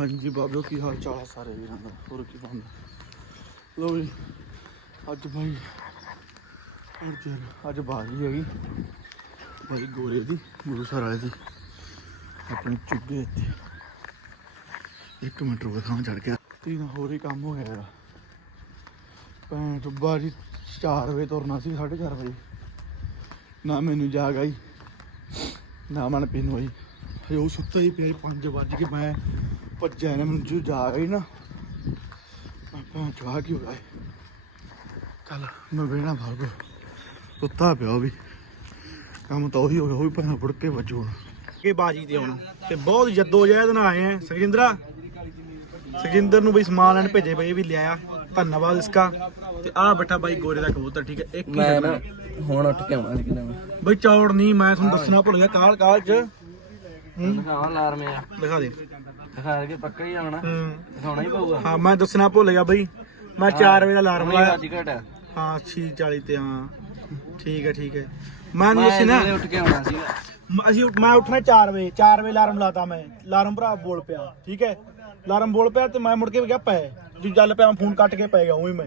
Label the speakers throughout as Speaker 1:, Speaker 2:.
Speaker 1: ਹਾਂਜੀ ਬਾਬਿਓ ਕੀ ਹਾਲ ਚਾਲ ਆ ਸਾਰੇ ਵੀਰਾਂ ਦਾ? ਹੋਰ ਕੀ ਬੰਦ ਲੋ ਵੀ ਅੱਜ ਭਾਈ ਅੱਜ ਅੱਜ ਬਾਜੀ ਹੈਗੀ ਭਾਈ ਗੋਰੇ ਦੀ, ਗੁਰੂ ਸਰ ਵਾਲੇ ਦੀ। ਆਪਣੇ ਚੁੱਗੇ ਇੱਥੇ। ਇੱਕ ਮਿੰਟ ਰੁਕ, ਥਾਂ ਚੜ ਗਿਆ ਤੀਨ ਹੋਰ ਹੀ ਕੰਮ ਹੋ ਗਿਆ ਯਾਰ। ਭੈਣ ਤੋਂ ਬਾਜੀ 4 ਵਜੇ ਤੁਰਨਾ ਸੀ 4:30 ਵਜੇ। ਨਾ ਮੈਨੂੰ ਜਾਗ ਆਈ, ਨਾ ਮਨ ਪੀਨੂ ਆਈ ਹਜੇ ਉਹ ਸੁੱਤਾ ਹੀ ਪਿਆ 5 ਵਜ ਕੇ ਮੈਂ ਭੱਜਿਆ ਨਾ ਮੈਨੂੰ ਜੋ ਜਾਗ ਆਈ ਨਾ ਮੈਂ ਭੈਣ ਚੋਂ ਕੀ ਹੋ ਗਿਆ ਚੱਲ ਮੈਂ ਵੇਣਾ ਭਾਗੋ ਸੁੱਤਾ ਪਿਆ ਵੀ। ਕੰਮ ਤਾਂ ਉਹੀ ਹੋ ਗਿਆ ਉਹ ਵੀ ਫੁੜ ਕੇ ਵੱਜੂ
Speaker 2: ਕੇ ਬਾਜੀ ਤੇ ਹੁਣ। ਤੇ ਬਹੁਤ ਜੱਦੋ ਜਹਿਦ ਨਾਲ ਆਏ ਆ। ਸੁਖਜਿੰਦਰਾ ਸੁਖਜਿੰਦਰ ਨੂੰ ਬਈ ਸਮਾਨ ਲੈਣ ਭੇਜੇ ਬਈ ਵੀ ਲਿਆਇਆ। ਧੰਨਵਾਦ ਇਸਕਾ। ਤੇ ਆ ਬੈਠਾ ਬਾਈ ਗੋਰੇ ਦਾ ਕਬੂਤਰ ਠੀਕ ਹੈ? ਇੱਕ ਹੀ
Speaker 3: ਮੈਂ। ਨਾ ਹੁਣ ਉੱਠ ਕੇ ਆਉਣਾ ਮੈਂ।
Speaker 2: ਬਈ ਚੌੜ ਨਹੀਂ ਮੈਂ ਤੁਹਾਨੂੰ ਦੱਸਣਾ ਭੁੱਲ ਗਿਆ ਕਾਲ ਕਾਲ ਚ।
Speaker 3: ਦਿਖਾਵਾਂ ਅਲਾਰਮ ਆ
Speaker 2: ਦਿਖਾ ਦੇ।
Speaker 3: ਦਿਖਾ ਕੇ ਪੱਕਾ ਹੀ ਆਉਣਾ
Speaker 2: ਹੂੰ।
Speaker 3: ਦਿਖਾਉਣਾ ਹੀ ਪਊਗਾ।
Speaker 2: ਹਾਂ ਮੈਂ ਦੱਸਣਾ ਭੁੱਲ ਗਿਆ ਬਈ। ਮੈਂ 4 ਵਜੇ ਦਾ ਅਲਾਰਮ ਲਾਇਆ।
Speaker 3: ਅੱਜ ਘਟ
Speaker 2: ਹਾਂ 6:40 ਤੇ ਹਾਂ। ਠੀਕ ਹੈ ਠੀਕ ਹੈ ਮੈਂ
Speaker 3: ਮੈਂ
Speaker 2: ਦੱਸੀ ਨਾ
Speaker 3: ਉੱਠ ਕੇ ਆਉਣਾ ਸੀ
Speaker 2: ਮ- ਅਸੀਂ ਉੱਠ- ਮੈਂ ਉੱਠਣਾ 4 ਵਜੇ 4 ਵਜੇ ਅਲਾਰਮ ਲਾਤਾ ਮੈਂ। ਅਲਾਰਮ ਭਰਾ ਬੋਲ ਪਿਆ ਠੀਕ ਹੈ? ਅਲਾਰਮ ਬੋਲ ਪਿਆ ਤੇ ਮੈਂ ਮੁੜ ਕੇ ਗਿਆ ਪੈ ਜਦੋਂ ਚੱਲ ਪਿਆ ਮੈਂ ਫੋਨ ਕੱਟ ਕੇ ਪੈ ਗਿਆ ਉਹੀ ਮੈਂ।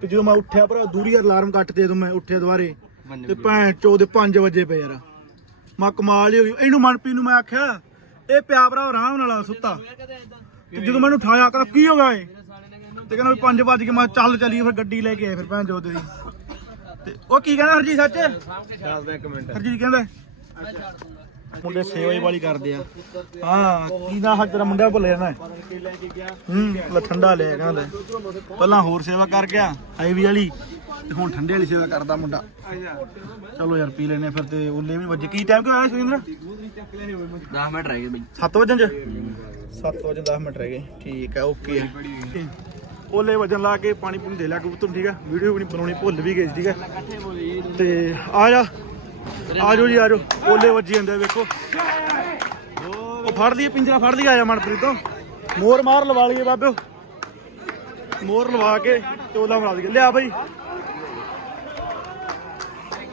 Speaker 2: ਤੇ ਜਦੋਂ ਮੈਂ ਉੱਠਿਆ ਭਰਾ ਦੂਰੀ ਅਲਾਰਮ ਕੱਟ ਦੇ ਜਦੋਂ ਮੈਂ ਉੱਠਿਆ ਦੁਬਾਰੇ ਤੇ ਭੈਣ ਚੋ ਦੇ 5 ਵਜੇ ਪਏ ਯਾਰ। ਮੈਂ ਕਮਾਲ ਹੀ ਹੋ ਗਈ। ਇਹਨੂੰ ਮਨਪ੍ਰੀਤ ਨੂੰ ਮੈਂ ਆਖਿਆ ਇਹ ਪਿਆ ਭਰਾ ਆਰਾਮ ਨਾਲ ਆ ਸੁੱਤਾ। ਤੇ ਜਦੋਂ ਮੈਨੂੰ ਉਠਾਇਆ ਕਹਿੰਦਾ ਕੀ ਹੋ ਗਿਆ ਏ? ਤੇ ਕਹਿੰਦਾ ਵੀ 5 ਵਜ ਕੇ ਮੈਂ ਚੱਲ ਚੱਲੀਏ ਫਿਰ ਗੱਡੀ ਲੈ ਕੇ ਆਏ ਫਿਰ ਭੈਣ ਚੋਦ ਦੀ। ਤੇ ਉਹ ਕੀ ਕਹਿੰਦਾ ਹਰਜੀਤ ਸੱਚ?
Speaker 3: ਦੱਸ ਦੇ ਇੱਕ ਮਿੰਟ
Speaker 2: ਹਰਜੀਤ ਕਹਿੰਦਾ ਮੁੰਡੇ ਸੇਵਾ ਵਾਲੀ ਕਰਦੇ ਆ। ਹਾਂ ਕੀ ਦਾ ਹੱਕ ਤੇਰਾ ਮੁੰਡਾ ਭੁੱਲ ਜਾਣਾ। ਹੂੰ ਲੈ ਠੰਡਾ ਲੈ ਕਹਿੰਦਾ। ਪਹਿਲਾਂ ਹੋਰ ਸੇਵਾ ਕਰ ਗਿਆ ਹਾਈਵੀ ਵਾਲੀ। ਤੇ ਹੁਣ ਠੰਡੇ ਵਾਲੀ ਸੇਵਾ ਕਰਦਾ ਮੁੰਡਾ। ਚਲੋ ਯਾਰ ਪੀ ਲੈਨੇ ਫਿਰ ਤੇ ਉੱਲੇ ਵੀ ਵੱਜੇ। ਕੀ ਟਾਈਮ ਕਿ ਹੋਇਆ ਸੁਰਿੰਦਰ
Speaker 3: 10 ਮਿੰਟ ਰਹਿ ਗਏ ਬਈ।
Speaker 2: 7 ਵਜੇ ਚ? 7 ਵਜੇ 10 ਮਿੰਟ ਰਹਿ ਗਏ। ਠੀਕ ਹੈ ਓਕੇ ਓਲੇ ਵਜਨ ਲਾ ਕੇ ਪਾਣੀ ਪੂਣੀ ਦੇ ਲਿਆ ਕਬੂਤਰ ਠੀਕ ਹੈ ਵੀਡੀਓ ਵੀ ਨਹੀਂ ਬਣਾਉਣੀ ਭੁੱਲ ਵੀ ਗਏ ਠੀਕ ਹੈ ਤੇ ਆ ਜਾ। ਆ ਜਾਓ ਜੀ ਆ ਜਾਓ। ਓਲੇ ਵੱਜੀ ਜਾਂਦੇ ਆ, ਵੇਖੋ। ਉਹ ਫੜ ਲਈ ਪਿੰਜਰਾ ਫੜ ਲਈ ਆ ਜਾ ਮਨਪ੍ਰੀਤ ਤੋਂ। ਮੋਰ ਮਾਰ ਲਵਾ ਲਈਏ ਬਾਬਿਓ ਮੋਰ ਲਵਾ ਕੇ ਤੇ ਓਲਾ ਦਈਏ ਲਿਆ ਬਈ।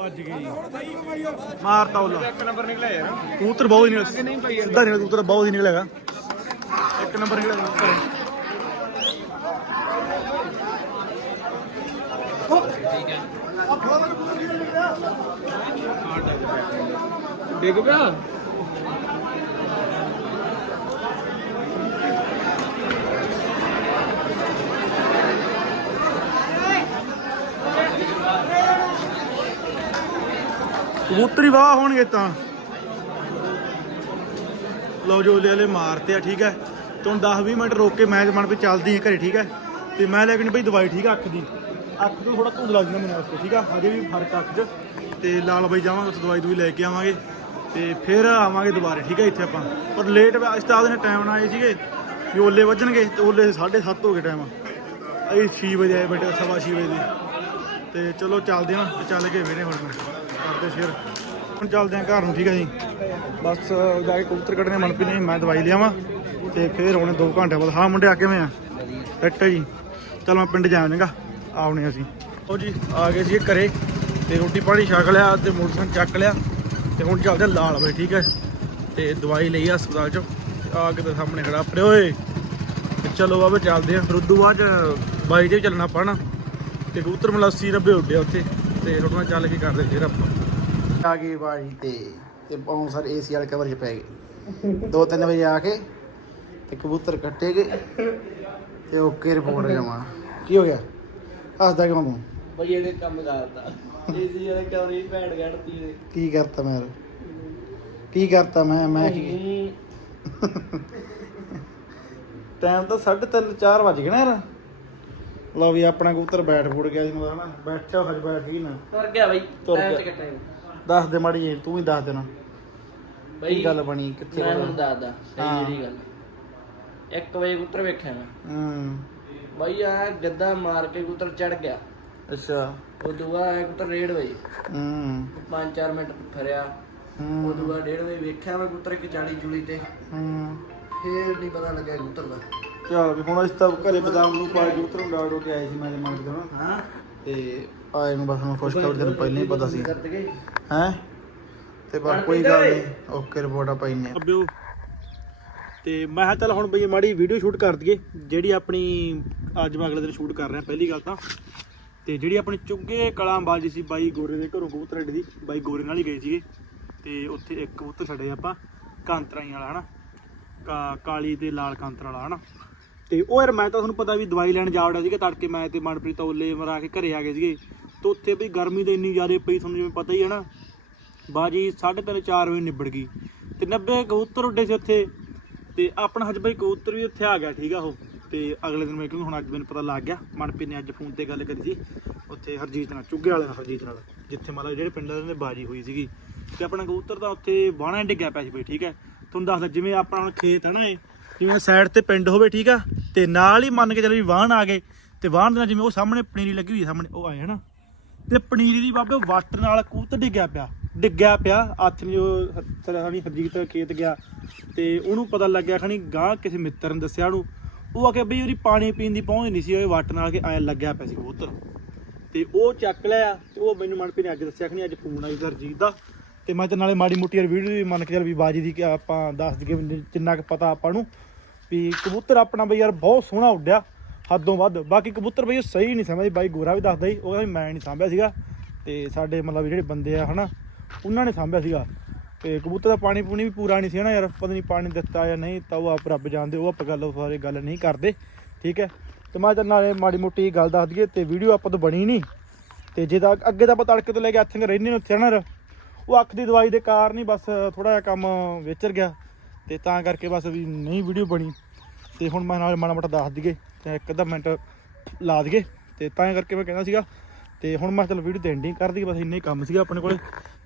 Speaker 2: ਵੱਜ ਗਈ। ਮਾਰਤਾ ਉਹਲਾ ਇੱਕ ਨੰਬਰ ਨਿਕਲਿਆ ਯਾਰ। ਕਬੂਤਰ ਬਹੁਤ ਹੀ ਨਿਕਲਿਆ ਸਿੱਧਾ ਨਹੀਂ ਕਬੂਤਰ ਬਹੁਤ ਹੀ ਨਿਕਲੇਗਾ ਇੱਕ ਨੰਬਰ ਨਿਕਲਿਆ ਕਬੂਤਰ
Speaker 3: ਡਿੱਗ ਪਿਆ?
Speaker 2: ਕਬੂਤਰੀ ਵਾਹ ਹੋਣਗੇ ਤਾਂ। ਲਓ ਜੋਲੇ ਵਾਲੇ ਲੈ ਮਾਰਤੇ ਆ, ਠੀਕ ਹੈ। ਤੂੰ 10 20 ਮਿੰਟ ਰੋਕ ਕੇ ਮੈਚ ਮਨ ਵੀ ਚੱਲਦੀ ਹੈ ਘਰੇ, ਠੀਕ ਹੈ। ਤੇ ਮੈਂ ਲੈ ਕੇ ਨਹੀਂ ਬਈ ਦਵਾਈ, ਠੀਕ ਆ ਅੱਖ ਦੀ। ਅੱਖ ਤੋਂ ਥੋੜਾ ਧੁੰਦ ਲੱਗਦੀ ਮੈਨੂੰ ਵਾਸਤੇ, ਠੀਕ ਆ ਹਜੇ ਵੀ ਫ਼ਰਕ ਅੱਖ 'ਚ। ਤੇ ਲਾਲ ਬਾਈ ਜਾਵਾਂਗੇ, ਉੱਥੇ ਦਵਾਈ ਦੂਈ ਲੈ ਕੇ ਆਵਾਂਗੇ। ਤੇ ਫਿਰ ਆਵਾਂਗੇ ਦੁਬਾਰੇ, ਠੀਕ ਹੈ, ਇੱਥੇ ਆਪਾਂ। ਪਰ ਲੇਟ ਉਸਤਾਦ ਨੇ ਟਾਈਮ ਨਾਲ ਆਏ ਸੀਗੇ। ਵੀ ਓਲੇ ਵੱਜਣਗੇ, ਤੇ ਓਲੇ 7:30 ਹੋ ਗਏ ਟਾਈਮ ਅਸੀਂ 6 ਵਜੇ ਆਏ ਬੇਟੇ, ਸਵਾ 6 ਵਜੇ ਦੇ। ਤੇ ਚਲੋ ਚੱਲਦੇ ਹਾਂ, ਤੇ ਚੱਲ ਕੇ ਵੇਨੇ ਹੁਣ। ਕਰਦੇ ਸ਼ੇਰ ਹੁਣ ਚੱਲਦੇ ਹਾਂ ਘਰ ਨੂੰ, ਠੀਕ ਹੈ ਜੀ? ਬਸ ਜਾ ਕੇ ਕਬੂਤਰ ਕੱਢਣੇ ਮਨਪੀ ਨੇ ਮੈਂ ਦਵਾਈ ਲਿਆਵਾਂ ਤੇ ਫੇਰ ਹੁਣੇ 2 ਘੰਟੇ ਬਾਅਦ। ਹਾਂ ਮੁੰਡੇ ਆ ਕਿਵੇਂ ਆ? ਇੱਟ ਜੀ। ਚਲ ਮੈਂ ਪਿੰਡ ਜਾਵਾਂਗਾ ਆਉਣੇ ਅਸੀਂ। ਉਹ ਜੀ, ਆ ਗਏ ਸੀ ਘਰੇ ਤੇ ਰੋਟੀ ਪਾਣੀ ਛਕ ਲਿਆ ਤੇ ਮੋਟਰਸਾਈਕਲ ਚੱਕ ਲਿਆ ਤੇ ਹੁਣ ਚੱਲਦੇ ਹਾਂ ਲਾਲ ਬਾਈ, ਠੀਕ ਹੈ? ਤੇ ਦਵਾਈ ਲਈ ਹਸਪਤਾਲ ਚੋਂ। ਆ ਕੇ ਤੇ ਸਾਹਮਣੇ ਖੜਾ ਪਰੇ ਓਏ। ਚਲੋ ਬਾਬਾ, ਚੱਲਦੇ ਆ ਫਿਰ ਉਦੋਂ ਬਾਅਦ ਚ ਬਾਈ ਤੇ ਵੀ ਚੱਲਣਾ ਪੈਣਾ ਤੇ ਕਬੂਤਰ ਮਲਾਸੀ ਰੱਬੇ ਉੱਡਿਆ ਉੱਥੇ। ਤੇ ਰੋਟਣਾ ਚੱਲ ਕੇ ਕਰਦੇ ਫਿਰ ਆਪਾਂ। ਆ ਗਏ ਬਾਈ ਤੇ ਤੇ ਬਾਉਂਸਰ ਏਸੀ ਵਾਲੇ ਕਵਰ 'ਚ ਪੈ ਗਏ। 2-3 ਵਜੇ ਆ ਕੇ ਤੇ ਕਬੂਤਰ ਕੱਟੇ ਗਏ ਤੇ ਓਕੇ ਰਿਪੋਰਟ ਜਮਾ। ਕੀ ਹੋ ਗਿਆ? ਹੱਸਦਾ ਕਿਉਂ ਤੂੰ?
Speaker 3: ਬਈ ਇਹਨੇ ਕੰਮ ਕਰਤਾ ਏਸੀ ਵਾਲੇ ਕਮਰੇ ਭੈਣ ਗੜਤੀ ਨੇ
Speaker 2: ਕੀ ਕਰਤਾ ਮੈਂ? ਕੀ ਕਰਤਾ ਮੈਂ? ਮੈਂ ਕੀ ਟਾਈਮ ਤਾਂ 3:30 4 ਵਜ ਗਏ ਨਾ ਯਾਰ। ਲਓ ਵੀ ਆਪਣਾ ਕਬੂਤਰ ਬੈਠ ਫੁੱਟ ਗਿਆ ਜੀ ਨੂੰ ਹਨਾ। ਬੈਠਾ ਹਜ ਬੈਠ ਗਈ ਨਾ।
Speaker 3: ਤੁਰ ਗਿਆ ਬਈ।
Speaker 2: ਤੁਰ ਗਿਆ। ਦੱਸ ਦੇ ਮਾੜੀ ਜੀ ਤੂੰ ਹੀ ਦੱਸ ਦੇਣਾ।
Speaker 1: ਕੀ ਗੱਲ ਬਣੀ ਕਿੱਥੇ
Speaker 3: ਮੈਂ
Speaker 1: ਪਤਾ?
Speaker 3: ਹੁਣ ਦੱਸਦਾ
Speaker 1: ਹਾਂ।
Speaker 3: ਸਹੀ ਜਿਹੜੀ ਗੱਲ। 1 ਵਜੇ ਕਬੂਤਰ ਵੇਖਿਆ ਮੈਂ।
Speaker 1: ਹੂੰ।
Speaker 3: ਬਾਈ ਆ ਗੱਦਾ ਮਾਰ ਕੇ ਕਬੂਤਰ ਚੜ ਗਿਆ।
Speaker 1: ਅੱਛਾ।
Speaker 3: ਉਹ ਦੁਆ ਆਇਆ ਕਬੂਤਰ ਰੇਡ ਵਜੇ।
Speaker 1: ਹੂੰ।
Speaker 3: 5-4 ਮਿੰਟ ਫਿਰਿਆ। ਉਹ
Speaker 1: ਹੂੰ
Speaker 3: ਦੁਆ ਡੇਢ ਵਜੇ ਵੇਖਿਆ ਮੈਂ ਕਬੂਤਰ ਇੱਕ ਚਾਲੀ ਚੁਲੀ ਤੇ।
Speaker 1: ਹੂੰ।
Speaker 3: ਫੇਰ ਨਹੀਂ ਪਤਾ ਲੱਗਿਆ ਕਬੂਤਰ ਦਾ।
Speaker 1: ਚਲ ਵੀ ਹੁਣ ਅਸੀਂ ਤਾਂ ਘਰੇ ਬਦਾਮ ਨੂੰ ਪਾ ਕੇ ਉਤਰੋਂ ਡਾੜ ਕੇ ਆਏ ਸੀ ਮੈਂ ਤੇ ਮੰਗ ਦੇਣਾ
Speaker 3: ਹਾਂ।
Speaker 1: ਤੇ ਆਏ ਨੂੰ ਬਸ ਹੁਣ ਖੁਸ਼ ਖਬਰ ਦਿਨ ਪਹਿਲਾਂ ਹੀ ਪਤਾ ਸੀ। ਹੈ? ਤੇ ਬਸ ਕੋਈ ਗੱਲ ਨਹੀਂ ਓਕੇ ਰਿਪੋਰਟਾਂ ਪਾਈਆਂ
Speaker 2: ਅੱਬਿਓ ਤੇ ਮੈਂ ਕਿਹਾ ਚੱਲ ਹੁਣ ਬਈ ਮਾੜੀ ਵੀਡੀਓ ਸ਼ੂਟ ਕਰ ਦਈਏ ਜਿਹੜੀ ਆਪਣੀ ਅੱਜ ਮੈਂ ਅਗਲੇ ਦਿਨ ਸ਼ੂਟ ਕਰ ਰਿਹਾ ਪਹਿਲੀ ਗੱਲ ਤਾਂ। ਤੇ ਜਿਹੜੀ ਆਪਣੀ ਚੁੱਗੇ ਕਲਾਂਬਾਜ਼ੀ ਸੀ ਬਾਈ ਗੋਰੇ ਦੇ ਘਰੋਂ ਕਬੂਤਰ ਅੱਡੇ ਦੀ ਬਾਈ ਗੋਰੇ ਨਾਲ ਹੀ ਗਏ ਸੀਗੇ। ਤੇ ਉੱਥੇ ਇੱਕ ਕਬੂਤਰ ਛੱਡੇ ਆਪਾਂ ਕਾਂਤਰਾਈ ਵਾਲਾ ਹਨਾ? ਕਾ ਕਾਲੀ ਤੇ ਲਾਲ ਕਾਂਤਰ ਵਾਲਾ ਹਨਾ? ਤੇ ਉਹ ਯਾਰ ਮੈਂ ਤਾਂ ਤੁਹਾਨੂੰ ਪਤਾ ਵੀ ਦਵਾਈ ਲੈਣ ਜਾ ਵੜਿਆ ਸੀਗਾ ਤੜਕੇ, ਮੈਂ ਤੇ ਮਨਪ੍ਰੀਤ ਔਲੇ ਮਰਾ ਕੇ ਘਰੇ ਆ ਗਏ ਸੀਗੇ। ਤੇ ਉੱਥੇ ਵੀ ਗਰਮੀ ਤਾਂ ਇੰਨੀ ਜ਼ਿਆਦਾ ਪਈ ਤੁਹਾਨੂੰ ਜਿਵੇਂ ਪਤਾ ਹੀ ਹੈ ਨਾ। ਬਾਜੀ 3:30 4 ਵਜੇ ਨਿਬੜ ਗਈ ਤੇ 90 ਕਬੂਤਰ ਉੱਡੇ ਸੀ ਉੱਥੇ। ਤੇ ਆਪਣਾ ਹਜ ਬਾਈ ਕਬੂਤਰ ਵੀ ਉੱਥੇ ਆ ਗਿਆ ਠੀਕ ਆ ਉਹ। ਤੇ ਅਗਲੇ ਦਿਨ ਮੈਂ ਕਿਉਂਕਿ ਹੁਣ ਅੱਜ ਮੈਨੂੰ ਪਤਾ ਲੱਗ ਗਿਆ। ਮਨਪ੍ਰੀਤ ਨੇ ਅੱਜ ਫੋਨ ਤੇ ਗੱਲ ਕਰੀ ਸੀ। ਉੱਥੇ ਹਰਜੀਤ ਨਾਲ, ਚੁੱਗੇ ਵਾਲੇ ਨਾਲ, ਹਰਜੀਤ ਨਾਲ। ਜਿੱਥੇ ਮਤਲਬ ਜਿਹੜੇ ਪਿੰਡਾਂ ਦੇ ਬਾਜੀ ਹੋਈ ਸੀਗੀ। ਤੇ ਆਪਣਾ ਕਬੂਤਰ ਤਾਂ ਉੱਥੇ ਬਾਣਾ ਡਿੱਗਿਆ ਪਿਆ ਸੀ ਬਈ, ਠੀਕ ਹੈ। ਤੁਹਾਨੂੰ ਦੱਸਦਾ ਜਿਵੇਂ ਆਪਣਾ ਹੁਣ ਖੇਤ ਹੈ ਨਾ ਇਹ, ਜਿਵੇਂ ਸਾਈਡ ਤੇ ਪਿੰਡ ਹੋਵੇ, ਠੀਕ ਆ। ਤੇ ਨਾਲ ਹੀ ਮੰਨ ਕੇ ਚੱਲ ਵੀ ਵਾਹਣ ਆ ਗਏ, ਤੇ ਵਾਹਣ ਦੇ ਨਾਲ ਜਿਵੇਂ ਉਹ ਸਾਹਮਣੇ ਪਨੀਰੀ ਲੱਗੀ ਹੋਈ ਸਾਹਮਣੇ ਉਹ ਆਏ, ਹਨਾ? ਤੇ ਪਨੀਰੀ ਦੀ ਬਾਬੇ ਵਾਟਰ ਨਾਲ ਕਬੂਤਰ ਡਿੱਗਿਆ ਪਿਆ ਡਿੱਗਿਆ ਪਿਆ, ਹੱਥ ਨੂੰ ਜੋ ਸਰਾਣੀ ਹਰਜੀਤ ਖੇਤ ਗਿਆ, ਤੇ ਉਹਨੂੰ ਪਤਾ ਲੱਗਿਆ ਖਣੀ ਗਾਂ ਕਿਸੇ ਮਿੱਤਰ ਨੇ ਦੱਸਿਆ ਉਹਨੂੰ। ਉਹ ਆ ਕੇ ਬਈ ਉਹਦੀ ਪਾਣੀ ਪੀਣ ਦੀ ਪਹੁੰਚ ਨਹੀਂ ਸੀ, ਉਹ ਵਾਟਰ ਨਾਲ ਕੇ ਐ ਲੱਗਿਆ ਪਿਆ ਸੀ ਕਬੂਤਰ। ਤੇ ਉਹ ਚੱਕ ਲਿਆ, ਤੇ ਉਹ ਮੈਨੂੰ ਮਨਪ੍ਰੀਤ ਨੇ ਅੱਜ ਦੱਸਿਆ, ਖਣੀ ਅੱਜ ਫੋਨ ਆਈ ਹਰਜੀਤ ਦਾ। ਤੇ ਮੈਂ ਤੇ ਨਾਲੇ ਮਾੜੀ ਮੋਟੀ ਯਾਰ ਵੀਡੀਓ ਵੀ ਮੰਨ ਕੇ ਚੱਲ ਵੀ ਬਾਜੀ ਦੀ ਕਿ ਆਪਾਂ ਦੱਸ ਦਈਏ ਵੀ ਜਿੰਨਾ ਕੁ ਪਤਾ ਆਪਾਂ ਨੂੰ। ਵੀ ਕਬੂਤਰ ਆਪਣਾ ਬਈ ਯਾਰ ਬਹੁਤ ਸੋਹਣਾ ਉੱਡਿਆ ਹੱਦੋਂ ਵੱਧ। ਬਾਕੀ ਕਬੂਤਰ ਬਈ ਉਹ ਸਹੀ ਨਹੀਂ ਸਮਝਦੇ। ਬਾਈ ਗੋਰਾ ਵੀ ਦੱਸਦਾ ਸੀ ਉਹ ਕਹਿੰਦਾ ਵੀ ਮੈਂ ਨਹੀਂ ਸਾਂਭਿਆ ਸੀਗਾ। ਤੇ ਸਾਡੇ ਮਤਲਬ ਜਿਹੜੇ ਬੰਦੇ ਆ ਹਨਾ ਉਹਨਾਂ ਨੇ ਸਾਂਭਿਆ ਸੀਗਾ। ਤੇ ਕਬੂਤਰ ਦਾ ਪਾਣੀ ਪੂਣੀ ਵੀ ਪੂਰਾ ਨਹੀਂ ਸੀ ਹਨਾ ਯਾਰ। ਪਤਾ ਨਹੀਂ ਪਾਣੀ ਦਿੱਤਾ ਜਾਂ ਨਹੀਂ ਤਾਂ ਉਹ ਆਪ ਰੱਬ ਜਾਣਦੇ ਉਹ ਆਪਾਂ ਗੱਲ ਸਾਰੇ ਗੱਲ ਨਹੀਂ ਕਰਦੇ। ਠੀਕ ਹੈ? ਤੇ ਮੈਂ ਚੱਲ ਨਾਲੇ ਮਾੜੀ ਮੋਟੀ ਗੱਲ ਦੱਸ ਦਈਏ ਤੇ ਵੀਡੀਓ ਆਪਾਂ ਤੋਂ ਬਣੀ ਨਹੀਂ। ਤੇ ਜੇ ਤਾਂ ਅੱਗੇ ਤਾਂ ਆਪਾਂ ਤੜਕੇ ਤੋਂ ਲੈ ਕੇ ਇੱਥੇ ਰਹਿੰਦੇ ਨੇ ਉੱਥੇ ਨਾ ਯਾਰ, ਉਹ ਅੱਖ ਦੀ ਦਵਾਈ ਦੇ ਕਾਰਨ ਹੀ ਬਸ ਥੋੜਾ ਜਿਹਾ ਕੰਮ ਵਿਚਰ ਗਿਆ। ਤੇ ਤਾਂ ਕਰਕੇ ਬਸ ਵੀ ਨਹੀਂ ਵੀਡੀਓ ਬਣੀ। ਤੇ ਹੁਣ ਮੈਂ ਨਾਲ ਮਾੜਾ ਮੋਟਾ ਦੱਸ ਦਈਏ ਤੇ ਇੱਕ ਅੱਧਾ ਮਿੰਟ ਲਾ ਦਈਏ। ਤੇ ਤਾਂ ਕਰਕੇ ਮੈਂ ਕਹਿੰਦਾ ਸੀਗਾ, ਤੇ ਹੁਣ ਮੈਂ ਚਲ ਵੀਡੀਓ ਤੇ ਐਂਡਿੰਗ ਕਰ ਦਈਏ, ਬਸ ਇੰਨਾ ਹੀ ਕੰਮ ਸੀਗਾ ਆਪਣੇ ਕੋਲੇ।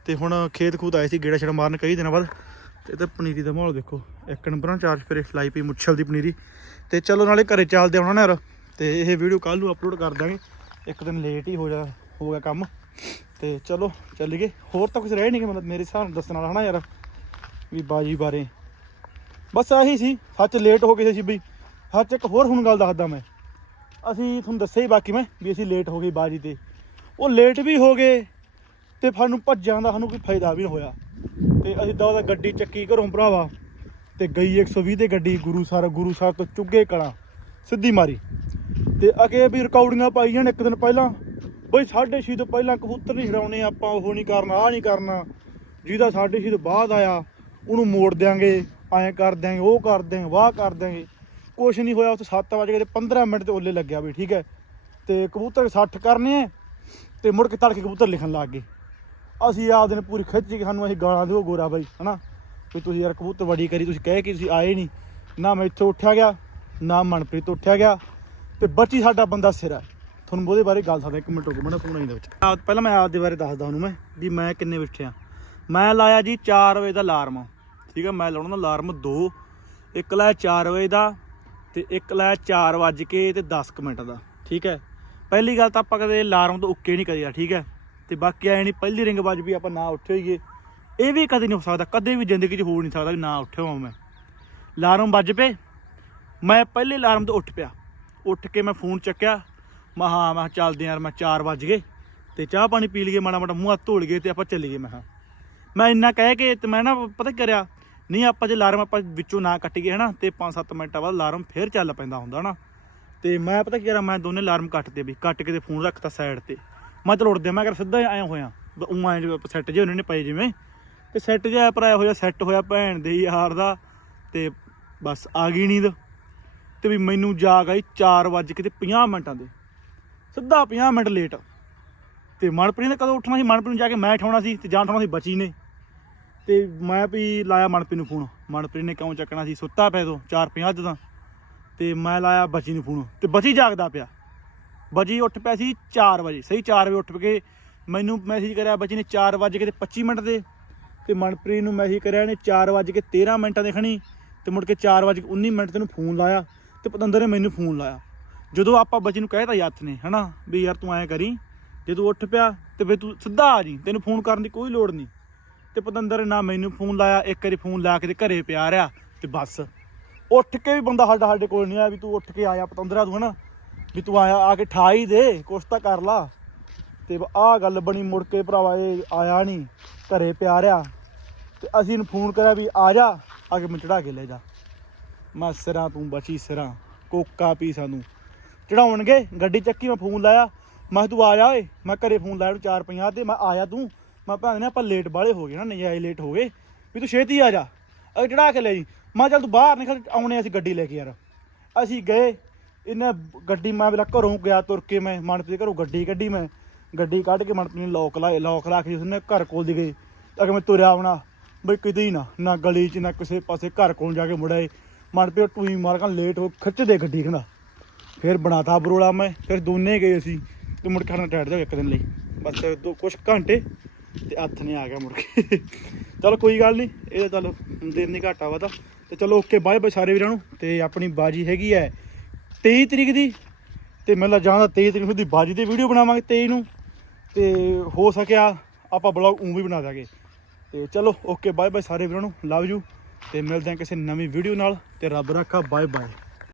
Speaker 2: ਤੇ ਹੁਣ ਖੇਤ ਖੂਤ ਆਏ ਸੀ ਗੇੜਾ ਛੜ ਮਾਰਨ ਕਈ ਦਿਨਾਂ ਬਾਅਦ। ਤੇ ਤੇ ਪਨੀਰੀ ਦਾ ਮਾਹੌਲ ਦੇਖੋ, ਇੱਕ ਨੰਬਰਾਂ ਚਾਰ ਫੇਰੇ ਲਾਈ ਪਈ ਮੁੱਛਲ ਦੀ ਪਨੀਰੀ। ਤੇ ਚਲੋ ਨਾਲੇ ਘਰੇ ਚੱਲਦੇ ਆਉਣਾ ਨਾ ਯਾਰ। ਤੇ ਇਹ ਵੀਡੀਓ ਕੱਲ ਨੂੰ ਅਪਲੋਡ ਕਰ ਦਾਂਗੇ ਇੱਕ ਦਿਨ ਲੇਟ ਹੀ ਹੋ ਜਾ, ਹੋ ਗਿਆ ਕੰਮ। ਤੇ ਚਲੋ ਚੱਲੀਏ। ਹੋਰ ਤਾਂ ਕੁਝ ਰਹਿ ਨਹੀਂ ਗਿਆ, ਮਤਲਬ ਮੇਰੇ ਹਿਸਾਬ ਨਾਲ ਦੱਸਣ ਵਾਲਾ ਹਨਾ ਯਾਰ, ਵੀ ਬਾਜੀ ਬਾਰੇ। ਬਸ ਆਹੀ ਸੀ, ਸੱਚ ਲੇਟ ਹੋ ਗਏ ਸੀ ਬਈ। ਸੱਚ ਇੱਕ ਹੋਰ ਹੁਣ ਗੱਲ ਦੱਸਦਾ ਮੈਂ। ਅਸੀਂ ਤੁਹਾਨੂੰ ਦੱਸਿਆ ਹੀ ਬਾਕੀ ਮੈਂ ਵੀ ਅਸੀਂ ਲੇਟ ਹੋ ਗਏ ਬਾਜੀ ਤੇ। ਉਹ ਲੇਟ ਵੀ ਹੋ ਗਏ ਤੇ ਸਾਨੂੰ ਭੱਜਾਂ ਦਾ ਸਾਨੂੰ ਕੋਈ ਫਾਇਦਾ ਵੀ ਨਹੀਂ ਹੋਇਆ। ਤੇ ਅਸੀਂ ਦਾ ਗੱਡੀ ਚੱਕੀ ਘਰੋਂ ਭਰਾਵਾ ਤੇ ਗਈ 120 ਤੇ ਗੱਡੀ ਗੁਰੂਸਰ ਗੁਰੂਸਰ ਤੋਂ ਚੁੱਗੇ ਕਲਾਂ, ਸਿੱਧੀ ਮਾਰੀ। ਤੇ ਅਗੇ ਵੀ ਰਿਕਾਰਡਿੰਗਾਂ ਪਾਈ ਜਾਣ ਇੱਕ ਦਿਨ ਪਹਿਲਾਂ। ਬਈ 6:30 ਤੋਂ ਪਹਿਲਾਂ ਕਬੂਤਰ ਨਹੀਂ ਛਡਾਉਣੇ, ਆਪਾਂ ਉਹ ਨਹੀਂ ਕਰਨਾ, ਆਹ ਨਹੀਂ ਕਰਨਾ। ਜਿਹਦਾ 6:30 ਤੋਂ ਬਾਅਦ ਆਇਆ, ਉਹਨੂੰ ਮੋੜ ਦਿਆਂਗੇ। ਐਂ ਕਰ ਦਿਆਂਗੇ, ਉਹ ਕਰ ਦਿਆਂਗੇ, ਵਾਹ ਕਰ ਦਿਆਂਗੇ। ਕੁਛ ਨਹੀਂ ਹੋਇਆ, ਉੱਥੇ 7 ਵਜੇ ਤੇ 15 ਮਿੰਟ ਤੇ ਓਲੇ ਲੱਗਿਆ ਵੀ, ਠੀਕ ਹੈ। ਤੇ ਕਬੂਤਰ 60 ਕਰਨੇ ਆ ਤੇ ਮੁੜ ਕੇ ਤੜਕੇ ਕਬੂਤਰ ਲਿਖਣ ਲੱਗ ਗਏ। ਅਸੀਂ ਆਪ ਦਿਨ ਪੂਰੀ ਖਿੱਚ ਕੇ ਸਾਨੂੰ ਅਸੀਂ ਗਾਲਾਂ ਦਿਓ ਗੋਰਾ ਬਾਈ, ਹਨਾ? ਵੀ ਤੁਸੀਂ ਯਾਰ ਕਬੂਤਰ ਵੜੀ ਕਰੀ, ਤੁਸੀਂ ਕਹਿ ਕੇ ਤੁਸੀਂ ਆਏ ਨਹੀਂ। ਨਾ ਮੈਂ ਇੱਥੋਂ ਉੱਠਿਆ ਗਿਆ, ਨਾ ਮਨਪ੍ਰੀਤ ਉੱਠਿਆ ਗਿਆ ਤੇ ਬੱਚੀ ਸਾਡਾ ਬੰਦਾ ਸਿਰ ਹੈ। ਤੁਹਾਨੂੰ ਉਹਦੇ ਬਾਰੇ ਗੱਲ ਸਕਦਾ ਇੱਕ ਮਿੰਟ ਰੁਕੋ ਮੈਂ ਫੋਨ ਆਈ ਦਾ ਵਿੱਚ। ਪਹਿਲਾਂ ਮੈਂ ਆਪ ਦੇ ਬਾਰੇ ਦੱਸਦਾ ਤੁਹਾਨੂੰ ਮੈਂ, ਵੀ ਮੈਂ ਕਿੰਨੇ ਵਜੇ ਉੱਠਿਆ ਮੈਂ ਲਾਇਆ ਜੀ 4 ਵਜੇ ਦਾ ਅਲਾਰਮ। ਠੀਕ ਹੈ ਮੈਂ ਲਾਉਣਾ ਅਲਾਰਮ 2 ਇੱਕ ਲਾਇਆ 4 ਵਜੇ ਦਾ ਤੇ ਇੱਕ ਲਾਇਆ 4 ਵਜ ਕੇ ਤੇ 10 ਕੁ ਮਿੰਟ ਦਾ, ਠੀਕ ਹੈ। ਪਹਿਲੀ ਗੱਲ ਤਾਂ ਆਪਾਂ ਕਦੇ ਅਲਾਰਮ ਤੋਂ ਉੱਕੇ ਨਹੀਂ ਕਰਿਆ ਠੀਕ ਹੈ। ਤੇ ਬਾਕੀ ਐ ਨਹੀਂ ਪਹਿਲੀ ਰਿੰਗ ਵੱਜ ਵੀ ਆਪਾਂ ਨਾ ਉੱਠੇ ਹੋਈਏ। ਇਹ ਵੀ ਕਦੇ ਨਹੀਂ ਹੋ ਸਕਦਾ, ਕਦੇ ਵੀ ਜ਼ਿੰਦਗੀ 'ਚ ਹੋ ਨਹੀਂ ਸਕਦਾ ਵੀ ਨਾ ਉੱਠਿਆ ਹਾਂ ਮੈਂ। ਅਲਾਰਮ ਵੱਜ ਪਏ, ਮੈਂ ਪਹਿਲੇ ਅਲਾਰਮ ਤੋਂ ਉੱਠ ਪਿਆ। ਉੱਠ ਕੇ ਮੈਂ ਫੋਨ ਚੱਕਿਆ, ਮੈਂ ਹਾਂ, ਮੈਂ ਕਿਹਾ, ਚੱਲਦੇ ਯਾਰ, ਮੈਂ 4 ਵਜ ਗਏ। ਤੇ ਚਾਹ ਪਾਣੀ ਪੀ ਲਈਏ ਮਾੜਾ ਮਾੜਾ ਮੂੰਹ ਹੱਥ ਧੋ ਲਈਏ ਤੇ ਆਪਾਂ ਚੱਲੀਏ, ਮੈਂ ਹਾਂ ਮੈਂ ਇੰਨਾ ਕਹਿ ਕੇ ਤੇ ਮੈਂ ਨਾ, ਪਤਾ ਕੀ ਕਰਿਆ ਨਹੀਂ, ਆਪਾਂ ਜੇ ਅਲਾਰਮ ਆਪਾਂ ਵਿੱਚੋਂ ਨਾ ਕੱਟ ਕੱਟੀਏ ਹਨਾ, ਤੇ 5-7 ਮਿੰਟਾਂ ਬਾਅਦ ਅਲਾਰਮ ਫੇਰ ਚੱਲ ਪੈਂਦਾ ਹੁੰਦਾ ਨਾ ਤੇ ਮੈਂ ਪਤਾ ਕੀ ਕਰਾਂ, ਮੈਂ ਦੋਨੇ ਅਲਾਰਮ ਕੱਟਦੇ ਵੀ, ਕੱਟ ਕੇ ਤੇ ਫੋਨ ਰੱਖਤਾ ਸਾਈਡ ਤੇ। ਮੈਂ ਚਲ ਉੱਠਦੇ ਮੈਂ ਕਰ ਸਿੱਧਾ ਐ ਹੋਇਆ ਉਹ ਐ ਜਿਵੇਂ ਸੈੱਟ ਜੇ ਉਹਨਾਂ ਨੇ ਪਏ ਜਿਵੇਂ। ਤੇ ਸੈੱਟ ਜਿਹਾ ਪਰਾਇਆ ਹੋਇਆ ਸੈੱਟ ਹੋਇਆ ਭੈਣ ਦੇ ਯਾਰ ਦਾ, ਤੇ ਬਸ ਆ ਗਈ ਨੀਂਦ। ਤੇ ਵੀ ਮੈਨੂੰ ਜਾਗ ਆਈ 4 ਵਜੇ ਕਿਤੇ 50 ਮਿੰਟਾਂ ਦੇ। ਸਿੱਧਾ 50 ਮਿੰਟ ਲੇਟ ਤੇ ਮਨਪ੍ਰੀਤ ਨੇ ਕਦੋਂ ਉੱਠਣਾ ਸੀ? ਮਨਪ੍ਰੀਤ ਨੂੰ ਜਾ ਕੇ ਮੈਂ ਉਠਾਉਣਾ ਸੀ, ਤੇ ਜਾਂ ਉਠਾਉਣਾ ਸੀ ਬਚੀ ਨੇ। ਤੇ ਮੈਂ ਵੀ ਲਾਇਆ ਮਨਪ੍ਰੀਤ ਨੂੰ ਫੋਨ। ਮਨਪ੍ਰੀਤ ਨੇ ਕਿਉਂ ਚੱਕਣਾ ਸੀ? ਸੁੱਤਾ ਪਿਆ ਤੋਂ 4:50 ਦਾ ਤੇ। ਮੈਂ ਲਾਇਆ ਬਚੀ ਨੂੰ ਫੋਨ। ਤੇ ਬਚੀ ਜਾਗਦਾ ਪਿਆ। ਬਚੀ ਉੱਠ ਪਿਆ ਸੀ 4 ਵਜੇ। ਸਹੀ 4 ਵਜੇ ਉੱਠ ਕੇ ਮੈਨੂੰ ਮੈਸੇਜ ਕਰਿਆ ਬਚੀ ਨੇ 4 ਵਜੇ ਕਿਤੇ 25 ਮਿੰਟ ਦੇ। ਤੇ ਮਨਪ੍ਰੀਤ ਨੂੰ ਮੈਂ ਇਹੀ ਕਰਿਆ ਨੇ 4:13 ਮਿੰਟਾਂ ਦੇ ਖਣੀ ਤੇ ਮੁੜ ਕੇ 4:19 ਮਿੰਟ ਤੈਨੂੰ ਫੋਨ ਲਾਇਆ। ਤੇ ਪਤੰਦਰ ਨੇ ਮੈਨੂੰ ਫੋਨ ਲਾਇਆ। ਜਦੋਂ ਆਪਾਂ ਬੱਚੇ ਨੂੰ ਕਹਿਤਾ ਯੱਥ ਨੇ, ਹਨਾ? ਵੀ ਯਾਰ ਤੂੰ ਐਂ ਕਰੀ ਜੇ ਤੂੰ ਉੱਠ ਪਿਆ ਤੇ ਫੇ ਤੂੰ ਸਿੱਧਾ ਆ ਜੀ। ਤੈਨੂੰ ਫੋਨ ਕਰਨ ਦੀ ਕੋਈ ਲੋੜ ਨਹੀਂ। ਤੇ ਪਤੰਦਰ ਨਾ ਮੈਨੂੰ ਫੋਨ ਲਾਇਆ, ਇੱਕ ਵਾਰੀ ਫੋਨ ਲਾ ਕੇ ਤੇ ਘਰੇ ਪਿਆ ਰਿਆ ਤੇ ਬਸ। ਉੱਠ ਕੇ ਵੀ ਬੰਦਾ ਸਾਡਾ ਸਾਡੇ ਕੋਲ ਨਹੀਂ ਆਇਆ ਵੀ ਤੂੰ ਉੱਠ ਕੇ ਆਇਆ ਪਤੰਦਰਾ ਤੂੰ, ਹਨਾ? ਵੀ ਤੂੰ ਆਇਆ, ਆ ਕੇ ਠਾ ਹੀ ਦੇ, ਕੁਛ ਤਾਂ ਕਰ ਲਾ। ਤੇ ਆਹ ਗੱਲ ਬਣੀ ਮੁੜ ਕੇ ਭਰਾਵਾ, ਇਹ ਆਇਆ ਨਹੀਂ, ਘਰੇ ਪਿਆ ਰਿਆ ਤੇ ਅਸੀਂ ਇਹਨੂੰ ਫੋਨ ਕਰਿਆ ਵੀ ਆ ਜਾ, ਆ ਕੇ ਮੈਂ ਚੜਾ ਕੇ ਲੈ ਜਾ। ਮੈਂ ਸਿਰਾਂ ਤੂੰ ਬਚੀ ਸਿਰਾਂ, ਕੋਕਾ ਪੀ ਸਾਨੂੰ। ਚੜਾਉਣਗੇ, ਗੱਡੀ ਚੱਕੀ ਮੈਂ ਫੋਨ ਲਾਇਆ। ਮੈਂ ਕਿਹਾ, ਤੂੰ ਆ ਜਾ ਓਏ, ਮੈਂ ਘਰੇ ਫੋਨ ਲਾਇਆ ਨੂੰ 450 ਤੇ ਮੈਂ ਆਇਆ ਤੂੰ। ਮੈਂ ਭਾਵੇਂ ਨੇ ਆਪਾਂ ਲੇਟ ਬਾਲੇ ਹੋ ਗਏ ਨਾ ਨਜਾਇਜ਼ ਲੇਟ ਹੋ ਗਏ। ਵੀ ਤੂੰ ਛੇਤੀ ਆ ਜਾ। ਅਗੇ ਚੜਾ ਕੇ ਲੈ ਜੀ? ਮੈਂ ਕਿਹਾ ਚੱਲ ਤੂੰ ਬਾਹਰ ਨਿਕਲ, ਆਉਣੇ ਅਸੀਂ ਗੱਡੀ ਲੈ ਕੇ ਯਾਰ। ਅਸੀਂ ਗਏ, ਇਹਨੇ ਗੱਡੀ ਮੈਂ ਵੇਲਾ ਘਰੋਂ ਗਿਆ, ਤੁਰ ਕੇ ਮੈਂ ਮਨਪ੍ਰੀਤ ਘਰੋਂ ਗੱਡੀ ਕੱਢੀ ਮੈਂ। ਗੱਡੀ ਕੱਢ ਕੇ ਮਨਪ੍ਰੀਤ ਨੇ ਲੋਕ ਲਾਏ ਲੋਕ ਲਾ ਕੇ ਉਸਨੇ ਘਰ ਕੋਲ ਦੀ ਗਏ। ਅਗੇ ਮੈਂ ਤੁਰਿਆ ਆਉਣਾ। ਬਈ ਕਿਤੇ ਹੀ ਨਾ ਨਾ ਗਲੀ 'ਚ, ਨਾ ਕਿਸੇ ਪਾਸੇ ਘਰ ਕੋਲ ਜਾ ਕੇ ਮੁੜਾਏ ਮਨਪ੍ਰੀਤ ਟੂਈ ਮਾਰ ਕੇ ਲੇਟ ਹੋ ਖਿੱਚ ਦੇ ਗੱਡੀ ਕਹਿੰਦਾ। ਫਿਰ ਬਣਾਤਾ ਬਰੋਲਾ ਮੈਂ, ਫਿਰ ਦੋਨੇ ਗਏ ਅਸੀਂ ਤੇ ਮੁੜ ਕੇ ਖਾਣਾ ਟੈਟ ਜਾ ਇੱਕ ਦਿਨ ਲਈ। ਬਸ ਦੋ ਕੁਛ ਘੰਟੇ ਤੇ ਹੱਥ ਨੇ ਆ ਗਿਆ ਮੁੜ ਕੇ। ਚਲੋ ਕੋਈ ਗੱਲ ਨਹੀਂ, ਇਹ ਤਾਂ ਚਲੋ ਦਿਨ ਨਹੀਂ ਘਾਟਾ ਵਾ ਤਾਂ। ਤੇ ਚਲੋ ਓਕੇ, ਬਾਏ ਬਾਏ ਸਾਰੇ ਵੀਰਾਂ ਨੂੰ। ਤੇ ਆਪਣੀ ਬਾਜੀ ਹੈਗੀ ਹੈ 23 ਤਰੀਕ ਦੀ। ਤੇ ਮੈਨੂੰ ਜਾਂਦਾ 23 ਤਰੀਕ ਨੂੰ ਦੀ ਬਾਜੀ ਦੀ ਵੀਡੀਓ ਬਣਾਵਾਂਗੇ 23 ਨੂੰ। ਤੇ ਹੋ ਸਕਿਆ ਆਪਾਂ ਬਲੌਗ ਉਂ ਵੀ ਬਣਾ ਦਾਂਗੇ ਤੇ ਚਲੋ ਓਕੇ, ਬਾਏ ਬਾਏ ਸਾਰੇ ਵੀਰਾਂ ਨੂੰ। ਲਵ ਯੂ ਤੇ ਮਿਲਦੇ ਹਾਂ ਕਿਸੇ ਨਵੀਂ ਵੀਡੀਓ ਨਾਲ। ਤੇ ਰੱਬ ਰੱਖਾ, ਬਾਏ ਬਾਏ।